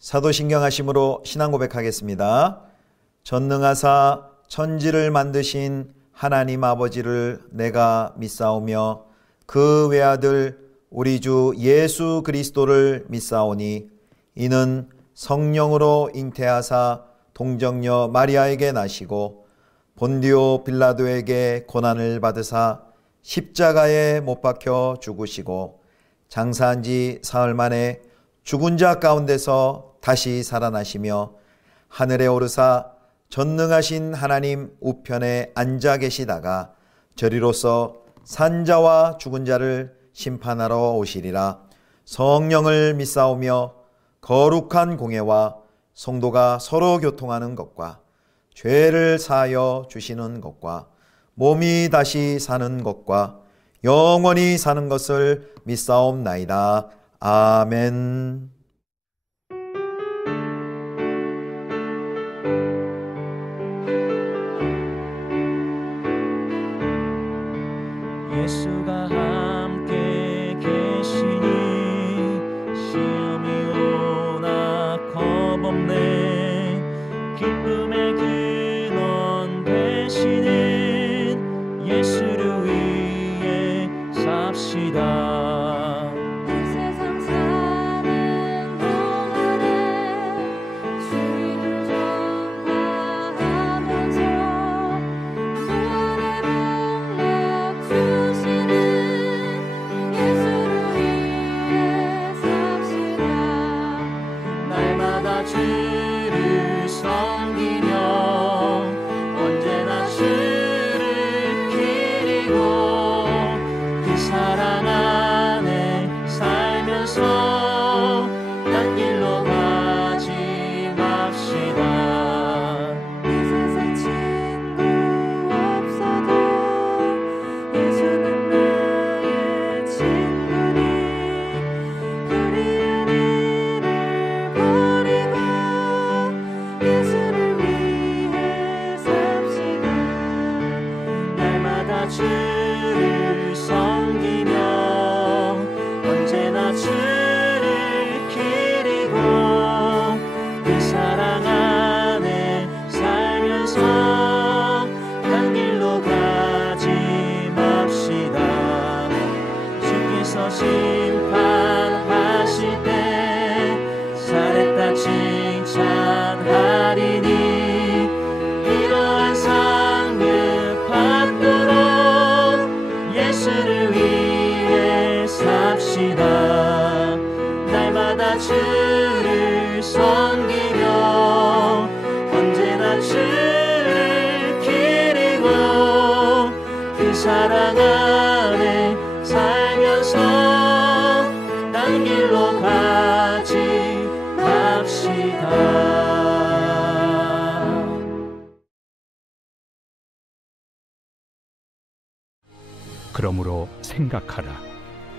사도신경하심으로 신앙 고백하겠습니다. 전능하사 천지를 만드신 하나님 아버지를 내가 믿사오며 그 외아들 우리 주 예수 그리스도를 믿사오니 이는 성령으로 잉태하사 동정녀 마리아에게 나시고 본디오 빌라도에게 고난을 받으사 십자가에 못 박혀 죽으시고 장사한 지 사흘 만에 죽은 자 가운데서 다시 살아나시며 하늘에 오르사 전능하신 하나님 우편에 앉아 계시다가 저리로서 산자와 죽은 자를 심판하러 오시리라. 성령을 믿사오며 거룩한 공예와 성도가 서로 교통하는 것과 죄를 사하여 주시는 것과 몸이 다시 사는 것과 영원히 사는 것을 믿사옵나이다. 아멘. 예수가 함께 계시니 시험이 오나 겁없네. 기쁨의 근원 되시는 예수를 위해 삽시다. 주를 섬기며 언제나 주를 기리고 그 사랑 안에 살면서 딴 길로 가지 맙시다. 이 세상 친구 없어도 예수는 나의 친구니 불의한 일을 버리고 예수를 위해 삽시다. 날마다 주를 섬기며 언제나 주를 기리고 그 사랑 안에 살면서 딴 길로 가지 맙시다. 주께서 심판하실 때 잘했다 칭찬하리니 이러한 상급 받도록 예수를 위해 삽시다. 날마다 주를 섬기며 언제나 주를 기리고 그 사랑 안에 살면서 딴 길로 가지 맙시다. 그러므로 생각하라.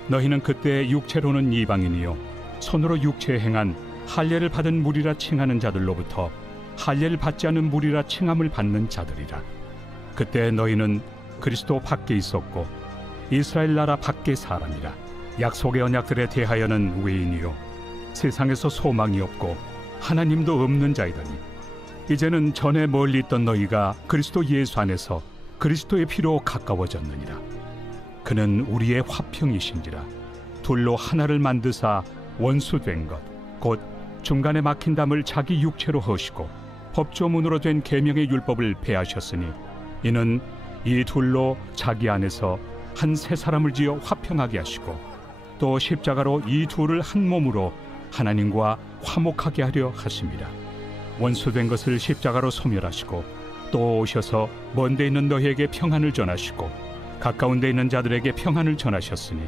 너희는 그때 육체로는 이방인이요 손으로 육체에 행한 할례를 받은 무리라 칭하는 자들로부터 할례를 받지 않은 무리라 칭함을 받는 자들이라. 그때 너희는 그리스도 밖에 있었고 이스라엘 나라 밖의 사람이라. 약속의 언약들에 대하여는 외인이요 세상에서 소망이 없고 하나님도 없는 자이더니 이제는 전에 멀리 있던 너희가 그리스도 예수 안에서 그리스도의 피로 가까워졌느니라. 그는 우리의 화평이신지라. 둘로 하나를 만드사 원수된 것 곧 중간에 막힌 담을 자기 육체로 허시고 법조문으로 된 계명의 율법을 폐하셨으니 이는 이 둘로 자기 안에서 한 새 사람을 지어 화평하게 하시고 또 십자가로 이 둘을 한 몸으로 하나님과 화목하게 하려 하심이라. 원수된 것을 십자가로 소멸하시고 또 오셔서 먼 데 있는 너희에게 평안을 전하시고 가까운 데 있는 자들에게 평안을 전하셨으니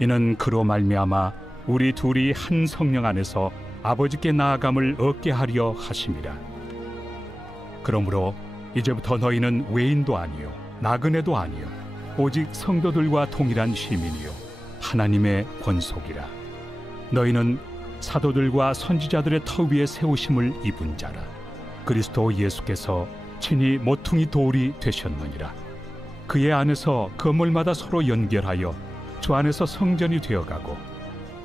이는 그로 말미암아 우리 둘이 한 성령 안에서 아버지께 나아감을 얻게 하려 하심이라. 그러므로 이제부터 너희는 외인도 아니요 나그네도 아니요 오직 성도들과 동일한 시민이요 하나님의 권속이라. 너희는 사도들과 선지자들의 터 위에 세우심을 입은 자라. 그리스도 예수께서 친히 모퉁이 돌이 되셨느니라. 그의 안에서 건물마다 서로 연결하여 주 안에서 성전이 되어가고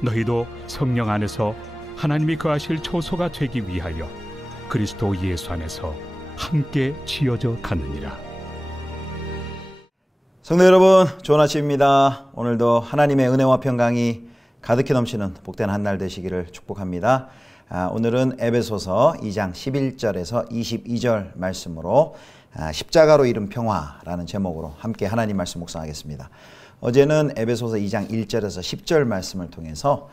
너희도 성령 안에서 하나님이 거하실 초소가 되기 위하여 그리스도 예수 안에서 함께 지어져 가느니라. 성도 여러분, 좋은 아침입니다. 오늘도 하나님의 은혜와 평강이 가득히 넘치는 복된 한 날 되시기를 축복합니다. 오늘은 에베소서 2장 11절에서 22절 말씀으로 십자가로 이룬 평화라는 제목으로 함께 하나님 말씀 묵상하겠습니다. 어제는 에베소서 2장 1절에서 10절 말씀을 통해서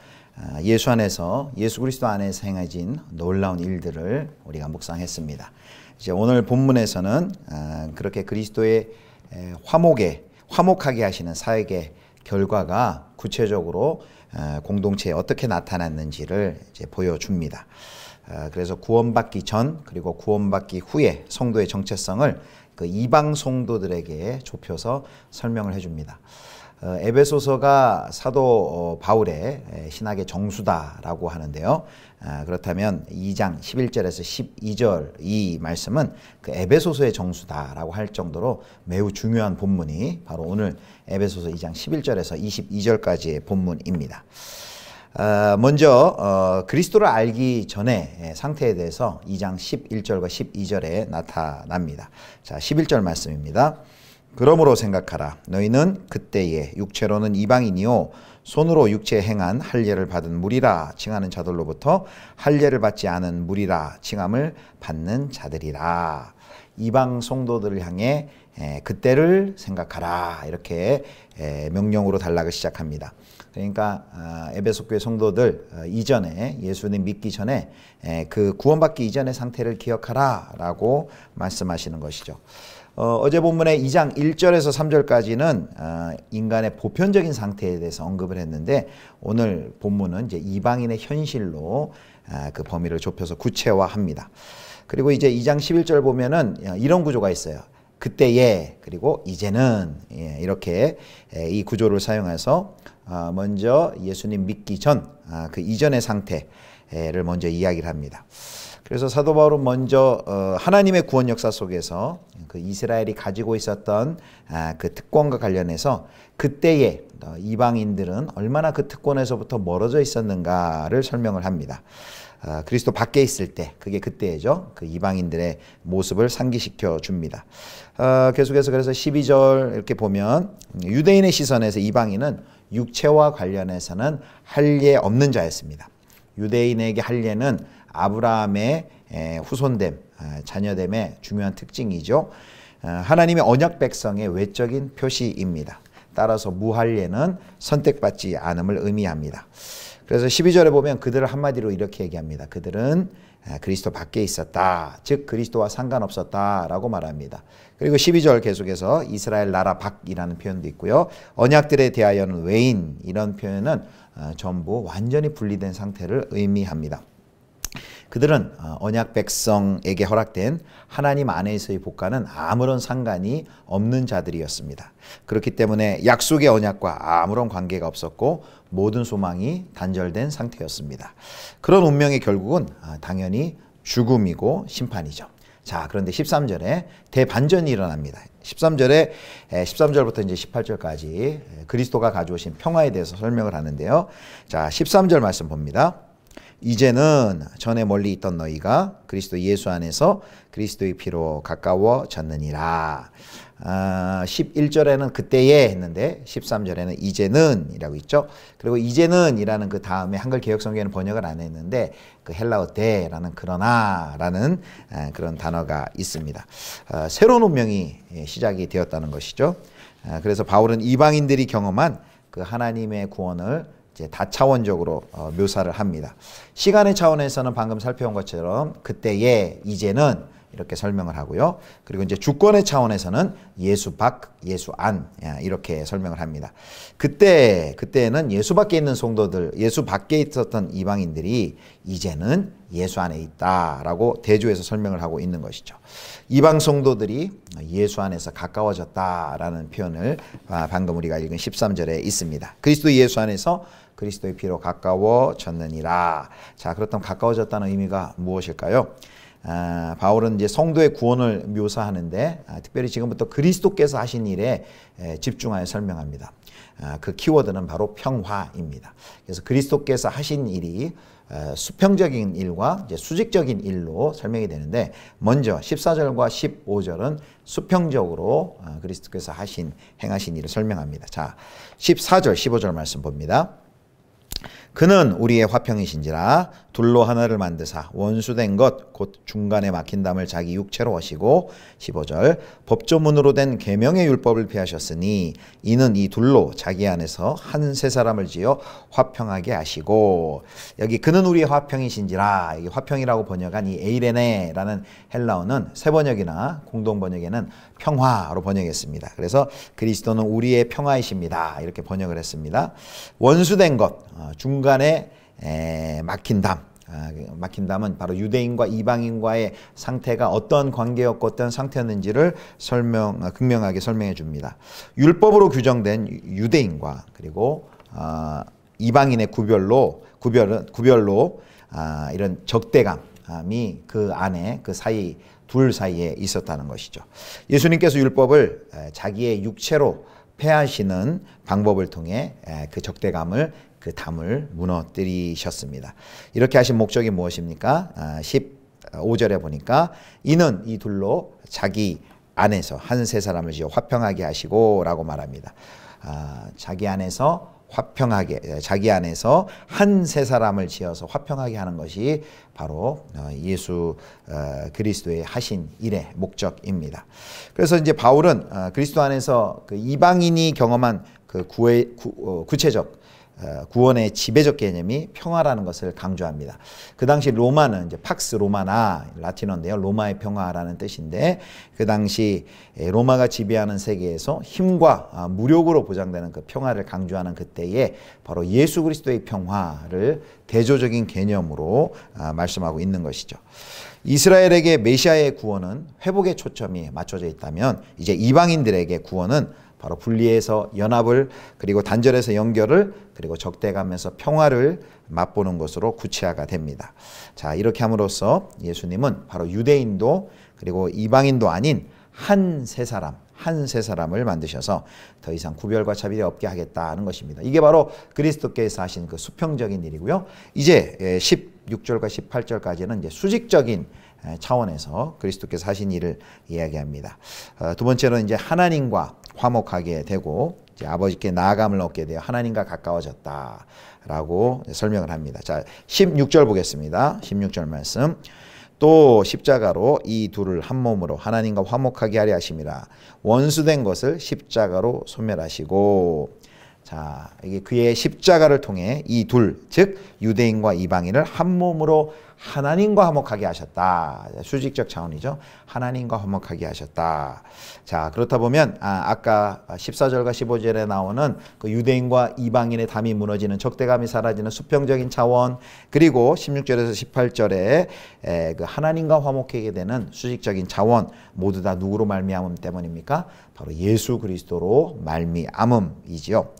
예수 안에서, 예수 그리스도 안에서 행해진 놀라운 일들을 우리가 묵상했습니다. 이제 오늘 본문에서는 그렇게 그리스도의 화목하게 하시는 사역의 결과가 구체적으로 공동체에 어떻게 나타났는지를 이제 보여줍니다. 그래서 구원받기 전 그리고 구원받기 후에 성도의 정체성을 그 이방 성도들에게 좁혀서 설명을 해줍니다. 에베소서가 사도 바울의 신학의 정수다라고 하는데요. 그렇다면 2장 11절에서 12절 이 말씀은 그 에베소서의 정수다라고 할 정도로 매우 중요한 본문이 바로 오늘 에베소서 2장 11절에서 22절까지의 본문입니다. 먼저 그리스도를 알기 전의 상태에 대해서 2장 11절과 12절에 나타납니다. 자, 11절 말씀입니다. 그러므로 생각하라. 너희는 그때에 육체로는 이방인이요 손으로 육체에 행한 할례를 받은 무리라 칭하는 자들로부터 할례를 받지 않은 무리라 칭함을 받는 자들이라. 이방 성도들을 향해 그때를 생각하라 이렇게 명령으로 단락을 시작합니다. 그러니까 에베소 교회 성도들 이전에 예수님 믿기 전에 그 구원받기 이전의 상태를 기억하라 라고 말씀하시는 것이죠. 어제 본문의 2장 1절에서 3절까지는 인간의 보편적인 상태에 대해서 언급을 했는데 오늘 본문은 이제 이방인의 현실로 그 범위를 좁혀서 구체화합니다. 그리고 이제 2장 11절 보면은 이런 구조가 있어요. 그때에 그리고 이제는 이렇게 이 구조를 사용해서 먼저 예수님 믿기 전 그 이전의 상태를 먼저 이야기를 합니다. 그래서 사도 바울은 먼저 하나님의 구원 역사 속에서 그 이스라엘이 가지고 있었던 그 특권과 관련해서 그때에 이방인들은 얼마나 그 특권에서부터 멀어져 있었는가를 설명을 합니다. 그리스도 밖에 있을 때, 그게 그때죠. 그 이방인들의 모습을 상기시켜 줍니다. 계속해서 그래서 12절 이렇게 보면 유대인의 시선에서 이방인은 육체와 관련해서는 할례 없는 자였습니다. 유대인에게 할례는 아브라함의 후손됨, 자녀됨의 중요한 특징이죠. 하나님의 언약 백성의 외적인 표시입니다. 따라서 무할례는 선택받지 않음을 의미합니다. 그래서 12절에 보면 그들을 한마디로 이렇게 얘기합니다. 그들은 그리스도 밖에 있었다. 즉 그리스도와 상관없었다라고 말합니다. 그리고 12절 계속해서 이스라엘 나라 밖이라는 표현도 있고요. 언약들에 대하여는 외인 이런 표현은 전부 완전히 분리된 상태를 의미합니다. 그들은 언약 백성에게 허락된 하나님 안에서의 복과는 아무런 상관이 없는 자들이었습니다. 그렇기 때문에 약속의 언약과 아무런 관계가 없었고 모든 소망이 단절된 상태였습니다. 그런 운명의 결국은 당연히 죽음이고 심판이죠. 자, 그런데 13절에 대반전이 일어납니다. 13절부터 이제 18절까지 그리스도가 가져오신 평화에 대해서 설명을 하는데요. 자, 13절 말씀 봅니다. 이제는 전에 멀리 있던 너희가 그리스도 예수 안에서 그리스도의 피로 가까워졌느니라. 11절에는 그때에 했는데 13절에는 이제는 이라고 있죠. 그리고 이제는 이라는 그 다음에 한글 개역성경에는 번역을 안 했는데 그 헬라어 때라는 그러나 라는 그런 단어가 있습니다. 새로운 운명이 시작이 되었다는 것이죠. 그래서 바울은 이방인들이 경험한 그 하나님의 구원을 다차원적으로 묘사를 합니다. 시간의 차원에서는 방금 살펴본 것처럼 그때에 이제는 이렇게 설명을 하고요. 그리고 이제 주권의 차원에서는 예수 밖, 예수 안 이렇게 설명을 합니다. 그때는 예수 밖에 있는 성도들, 예수 밖에 있었던 이방인들이 이제는 예수 안에 있다라고 대조해서 설명을 하고 있는 것이죠. 이방 성도들이 예수 안에서 가까워졌다라는 표현을 방금 우리가 읽은 13절에 있습니다. 그리스도 예수 안에서 그리스도의 피로 가까워졌느니라. 자, 그렇다면 가까워졌다는 의미가 무엇일까요? 바울은 이제 성도의 구원을 묘사하는데 특별히 지금부터 그리스도께서 하신 일에 집중하여 설명합니다. 그 키워드는 바로 평화입니다. 그래서 그리스도께서 하신 일이 수평적인 일과 이제 수직적인 일로 설명이 되는데, 먼저 14절과 15절은 수평적으로 그리스도께서 행하신 일을 설명합니다. 자, 14절, 15절 말씀 봅니다. 그는 우리의 화평이신지라 둘로 하나를 만드사 원수된 것 곧 중간에 막힌 담을 자기 육체로 하시고, 15절 법조문으로 된 계명의 율법을 폐하셨으니 이는 이 둘로 자기 안에서 한 세 사람을 지어 화평하게 하시고, 여기 그는 우리의 화평이신지라, 이 화평이라고 번역한 이 에이레네라는 헬라어는 새 번역이나 공동 번역에는 평화로 번역했습니다. 그래서 그리스도는 우리의 평화이십니다, 이렇게 번역을 했습니다. 원수된 것, 중간에 막힌 담, 막힌 담은 바로 유대인과 이방인과의 상태가 어떤 관계였고 어떤 상태였는지를 극명하게 설명해 줍니다. 율법으로 규정된 유대인과 그리고 이방인의 구별로 이런 적대감이 그 안에 그 사이 둘 사이에 있었다는 것이죠. 예수님께서 율법을 자기의 육체로 폐하시는 방법을 통해 그 적대감을, 그 담을 무너뜨리셨습니다. 이렇게 하신 목적이 무엇입니까? 15절에 보니까 이는 이 둘로 자기 안에서 한 세 사람을 지어 화평하게 하시고 라고 말합니다. 자기 안에서 자기 안에서 한 세 사람을 지어서 화평하게 하는 것이 바로 예수 그리스도의 하신 일의 목적입니다. 그래서 이제 바울은 그리스도 안에서 그 이방인이 경험한 그 구체적 구원의 지배적 개념이 평화라는 것을 강조합니다. 그 당시 로마는 이제 팍스 로마나 라틴어인데요, 로마의 평화라는 뜻인데, 그 당시 로마가 지배하는 세계에서 힘과 무력으로 보장되는 그 평화를 강조하는 그때에 바로 예수 그리스도의 평화를 대조적인 개념으로 말씀하고 있는 것이죠. 이스라엘에게 메시아의 구원은 회복의 초점이 맞춰져 있다면, 이제 이방인들에게 구원은 바로 분리해서 연합을, 그리고 단절해서 연결을, 그리고 적대감에서 평화를 맛보는 것으로 구체화가 됩니다. 자, 이렇게 함으로써 예수님은 바로 유대인도 그리고 이방인도 아닌 한 세 사람을 만드셔서 더 이상 구별과 차별이 없게 하겠다는 것입니다. 이게 바로 그리스도께서 하신 그 수평적인 일이고요. 이제 16절과 18절까지는 이제 수직적인 차원에서 그리스도께서 하신 일을 이야기합니다. 두 번째로는 이제 하나님과 화목하게 되고 이제 아버지께 나아감을 얻게 되어 하나님과 가까워졌다라고 설명을 합니다. 자, 16절 보겠습니다. 16절 말씀. 또 십자가로 이 둘을 한 몸으로 하나님과 화목하게 하려 하심이라. 원수된 것을 십자가로 소멸하시고. 자, 이게 그의 십자가를 통해 이 둘, 즉 유대인과 이방인을 한 몸으로 하나님과 화목하게 하셨다. 수직적 차원이죠. 하나님과 화목하게 하셨다. 자, 그렇다 보면 아까 14절과 15절에 나오는 그 유대인과 이방인의 담이 무너지는, 적대감이 사라지는 수평적인 차원, 그리고 16절에서 18절에 그 하나님과 화목하게 되는 수직적인 차원, 모두 다 누구로 말미암음 때문입니까? 바로 예수 그리스도로 말미암음이지요.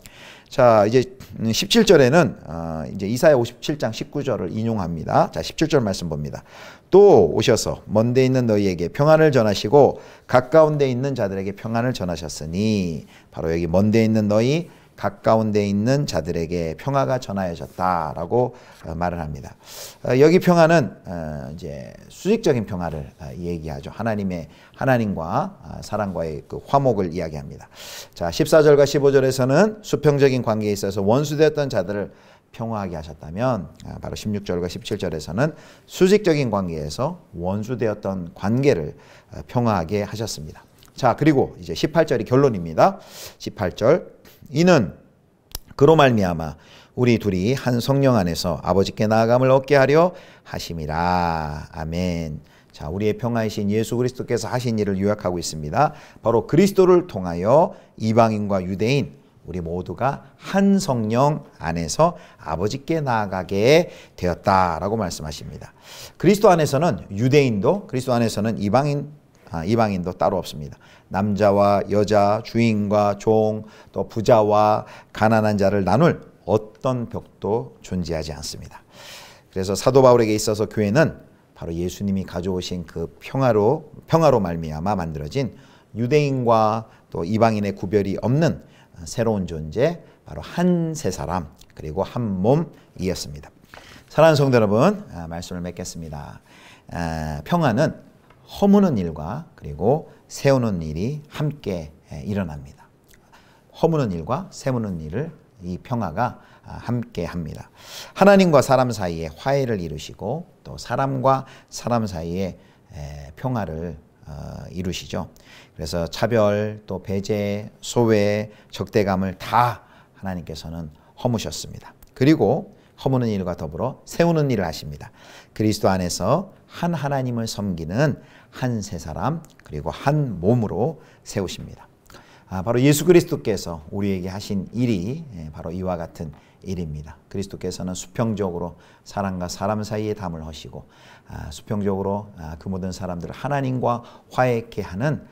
자, 이제 17절에는 이제 이사야 57장 19절을 인용합니다. 자, 17절 말씀 봅니다. 또 오셔서 먼데 있는 너희에게 평안을 전하시고 가까운 데 있는 자들에게 평안을 전하셨으니, 바로 여기 먼데 있는 너희, 가까운 데 있는 자들에게 평화가 전하여졌다라고 말을 합니다. 여기 평화는 이제 수직적인 평화를 얘기하죠. 하나님과 사람과의 그 화목을 이야기합니다. 자, 14절과 15절에서는 수평적인 관계에 있어서 원수되었던 자들을 평화하게 하셨다면, 바로 16절과 17절에서는 수직적인 관계에서 원수되었던 관계를 평화하게 하셨습니다. 자, 그리고 이제 18절이 결론입니다. 18절. 이는 그로 말미암아 우리 둘이 한 성령 안에서 아버지께 나아감을 얻게 하려 하심이라. 아멘. 자, 우리의 평화이신 예수 그리스도께서 하신 일을 요약하고 있습니다. 바로 그리스도를 통하여 이방인과 유대인, 우리 모두가 한 성령 안에서 아버지께 나아가게 되었다라고 말씀하십니다. 그리스도 안에서는 유대인도, 그리스도 안에서는 이방인도 따로 없습니다. 남자와 여자, 주인과 종, 또 부자와 가난한 자를 나눌 어떤 벽도 존재하지 않습니다. 그래서 사도 바울에게 있어서 교회는 바로 예수님이 가져오신 그 평화로 말미암아 만들어진 유대인과 또 이방인의 구별이 없는 새로운 존재, 바로 한 세 사람 그리고 한 몸이었습니다. 사랑하는 성도 여러분, 말씀을 맺겠습니다. 평화는 허무는 일과 그리고 세우는 일이 함께 일어납니다. 허무는 일과 세우는 일을 이 평화가 함께 합니다. 하나님과 사람 사이에 화해를 이루시고 또 사람과 사람 사이에 평화를 이루시죠. 그래서 차별, 또 배제, 소외, 적대감을 다 하나님께서는 허무셨습니다. 그리고 허무는 일과 더불어 세우는 일을 하십니다. 그리스도 안에서 한 하나님을 섬기는 한 세 사람 그리고 한 몸으로 세우십니다. 바로 예수 그리스도께서 우리에게 하신 일이 바로 이와 같은 일입니다. 그리스도께서는 수평적으로 사람과 사람 사이에 담을 하시고 수평적으로 그 모든 사람들을 하나님과 화해케 하는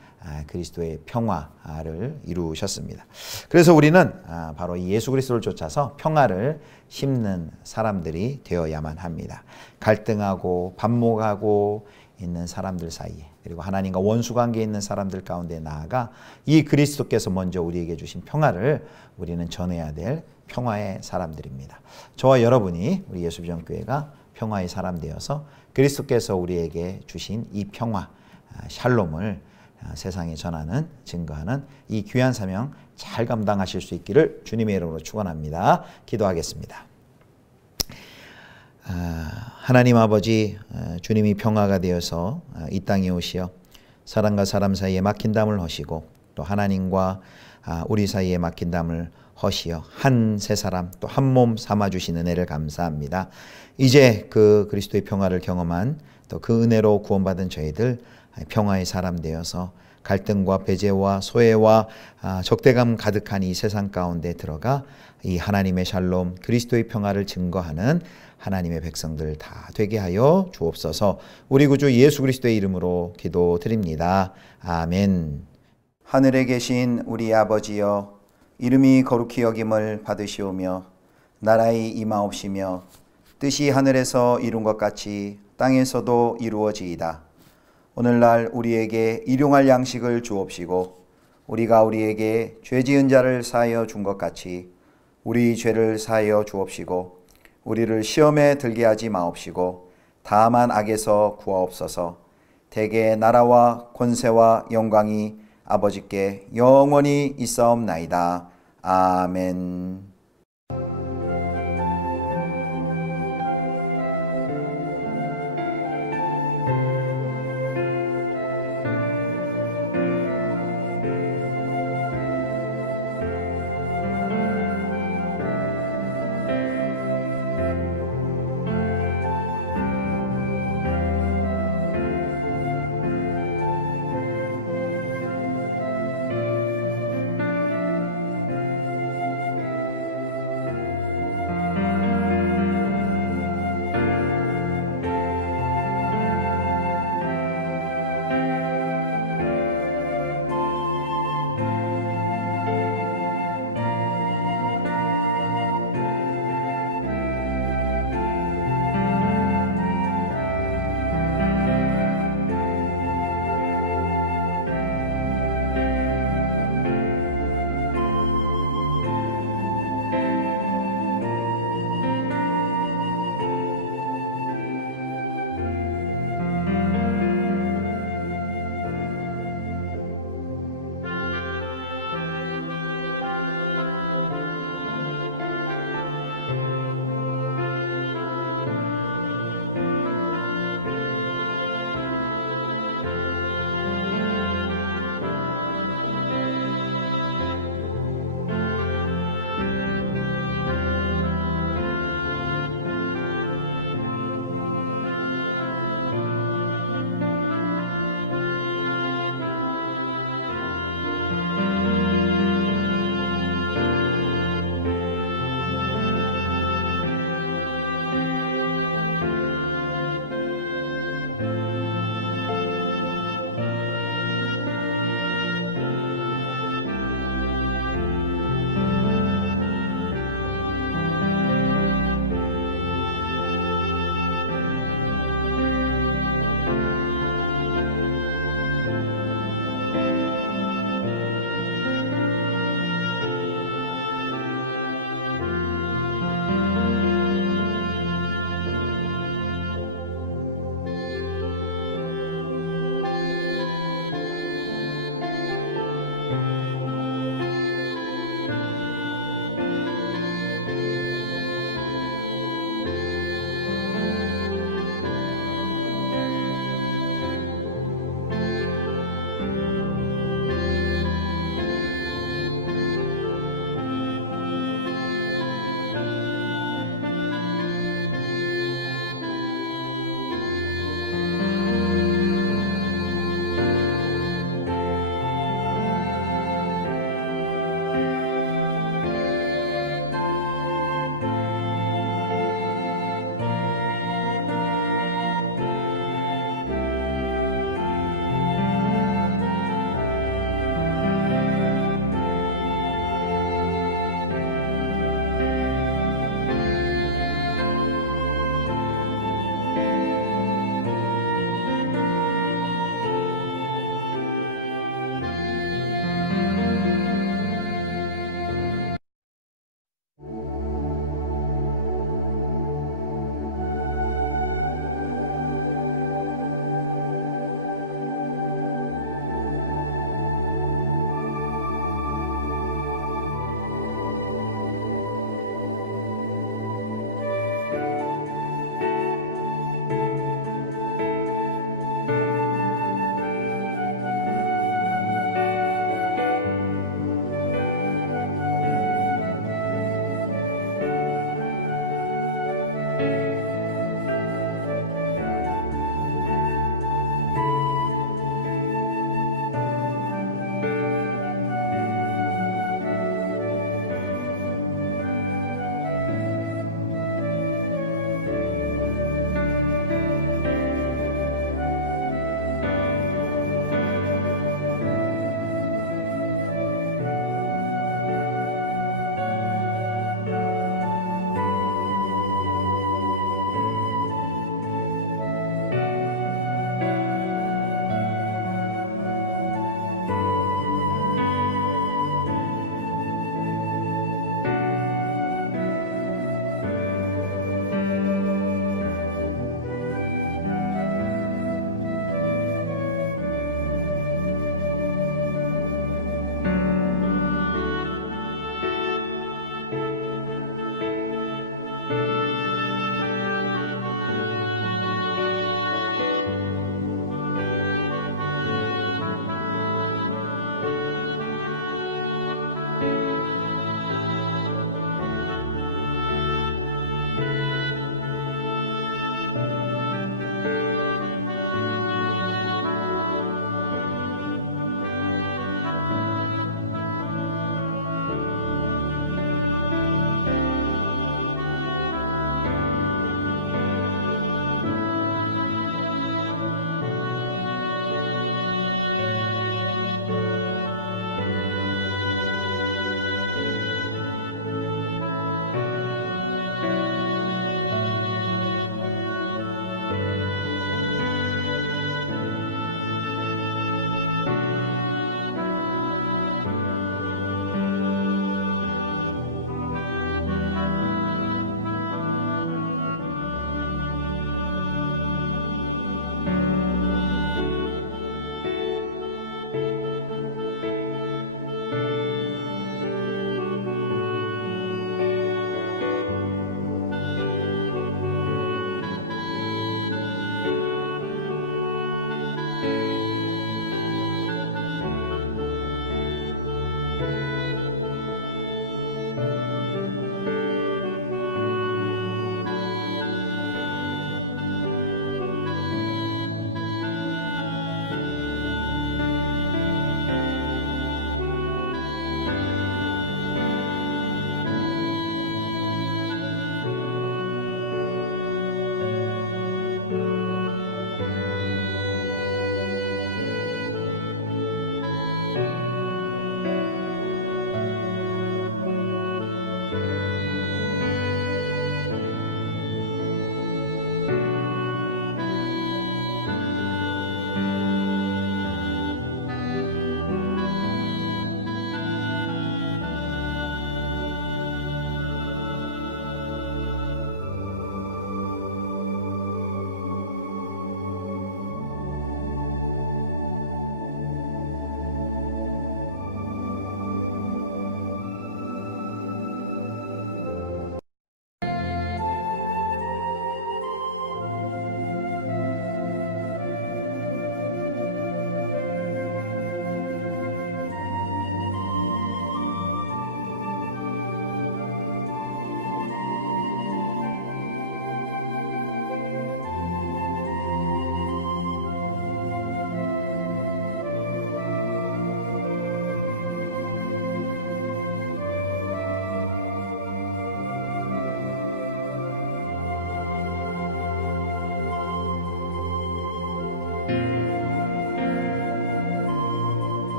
그리스도의 평화를 이루셨습니다. 그래서 우리는 바로 이 예수 그리스도를 쫓아서 평화를 심는 사람들이 되어야만 합니다. 갈등하고 반목하고 있는 사람들 사이에 그리고 하나님과 원수 관계에 있는 사람들 가운데 나아가 이 그리스도께서 먼저 우리에게 주신 평화를 우리는 전해야 될 평화의 사람들입니다. 저와 여러분이 우리 예수비전교회가 평화의 사람 되어서 그리스도께서 우리에게 주신 이 평화, 샬롬을 세상에 전하는, 증거하는 이 귀한 사명 잘 감당하실 수 있기를 주님의 이름으로 축원합니다. 기도하겠습니다. 하나님 아버지, 주님이 평화가 되어서 이 땅에 오시어 사람과 사람 사이에 막힌 담을 허시고 또 하나님과 우리 사이에 막힌 담을 허시어 한 세 사람 또 한 몸 삼아주신 은혜를 감사합니다. 이제 그 그리스도의 평화를 경험한 또 그 은혜로 구원받은 저희들 평화의 사람 되어서 갈등과 배제와 소외와 적대감 가득한 이 세상 가운데 들어가 이 하나님의 샬롬 그리스도의 평화를 증거하는 하나님의 백성들 다 되게 하여 주옵소서. 우리 구주 예수 그리스도의 이름으로 기도드립니다. 아멘. 하늘에 계신 우리 아버지여, 이름이 거룩히 여김을 받으시오며 나라의 임하옵시며 뜻이 하늘에서 이룬 것 같이 땅에서도 이루어지이다. 오늘날 우리에게 일용할 양식을 주옵시고 우리가 우리에게 죄 지은 자를 사하여 준 것 같이 우리 죄를 사하여 주옵시고 우리를 시험에 들게 하지 마옵시고 다만 악에서 구하옵소서. 대개 나라와 권세와 영광이 아버지께 영원히 있사옵나이다. 아멘.